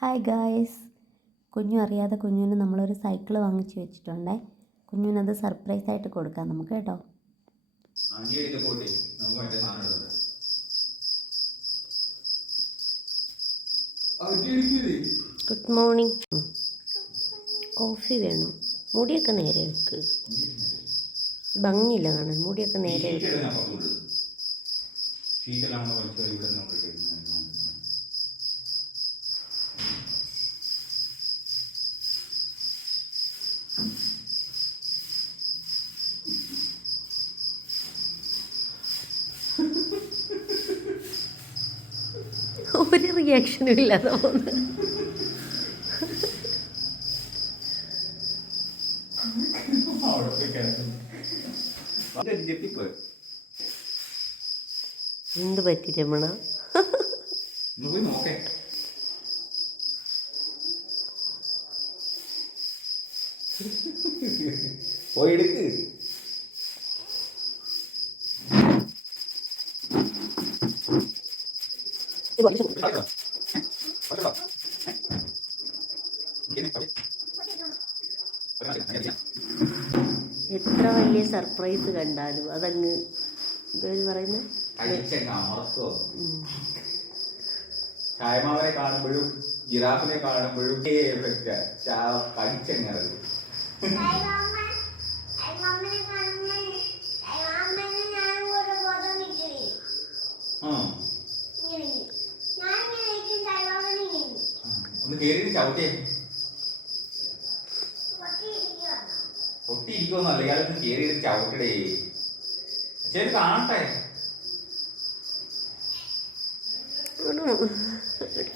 Hi guys, കുഞ്ഞു അറിയാതെ കുഞ്ഞുവിന് നമ്മളൊരു സൈക്കിൾ വാങ്ങിച്ചു വെച്ചിട്ടുണ്ടേ. കുഞ്ഞുവിനത് സർപ്രൈസായിട്ട് കൊടുക്കാം നമുക്ക് കേട്ടോ. Good morning. കോഫി വേണം. മുടിയൊക്കെ നേരെ വെക്ക്, ഭംഗിയില്ല കാണാൻ. മുടിയൊക്കെ നേരെ വെക്ക്. ഒരു റിയാക്ഷനും ഇല്ലാതെ പോകുന്നത്. എന്ത് പറ്റി രമണ? എടുക്ക്. എത്ര വലിയ സർപ്രൈസ് കണ്ടാലും അതങ്ങ് എന്താ പറയുന്നത്, ഛായമാവനെ കാണുമ്പോഴും ജിറാഫിനെ കാണുമ്പോഴും കടിച്ചെങ്ങറത്. ഒന്ന് കേറി ചവിട്ടിയേ. ഒട്ടിയിരിക്കുമെന്ന് അല്ലെങ്കിൽ കേറി ചവിട്ടടേ. ശരി കാണട്ടെ.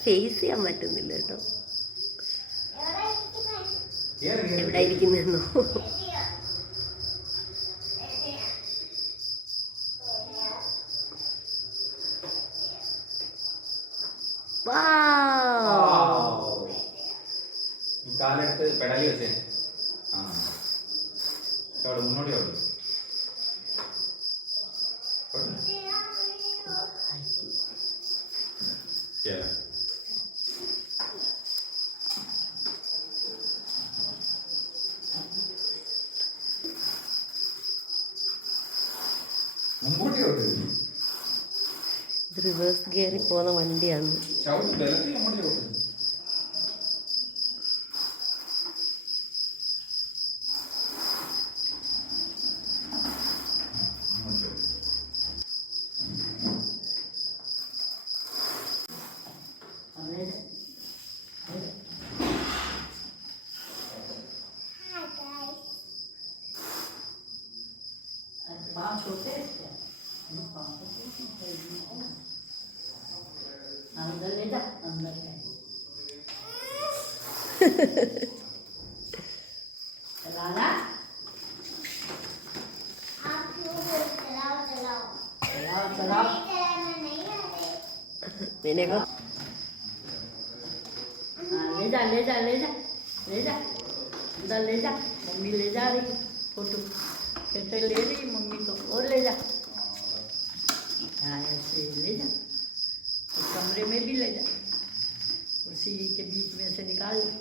ഫേസ് ചെയ്യാൻ പറ്റുന്നില്ല കേട്ടോ. എവിടെ ഇരിക്കുന്നോ? കാലെടുത്ത് പെടലി വെച്ചേ. മുന്നോട്ട് ചവിട്ട്. മുമ്പോട്ട് ചവിട്ട്. ഇത് റിവേഴ്സ് ഗിയറിൽ പോകുന്ന വണ്ടിയാണ്. ചവിട്ട് ബലത്തിൽ അങ്ങോട്ട് ചവിട്ട്. मैंने को ले जा ले जा ले जा ले जा उधर ले जा, मम्मी ले जा रही फोटो कैसे ले रही मम्मी को, और ले जा। हाँ ऐसे ले जा, तो कमरे में भी ले जा, उसी के बीच में से निकाल ले।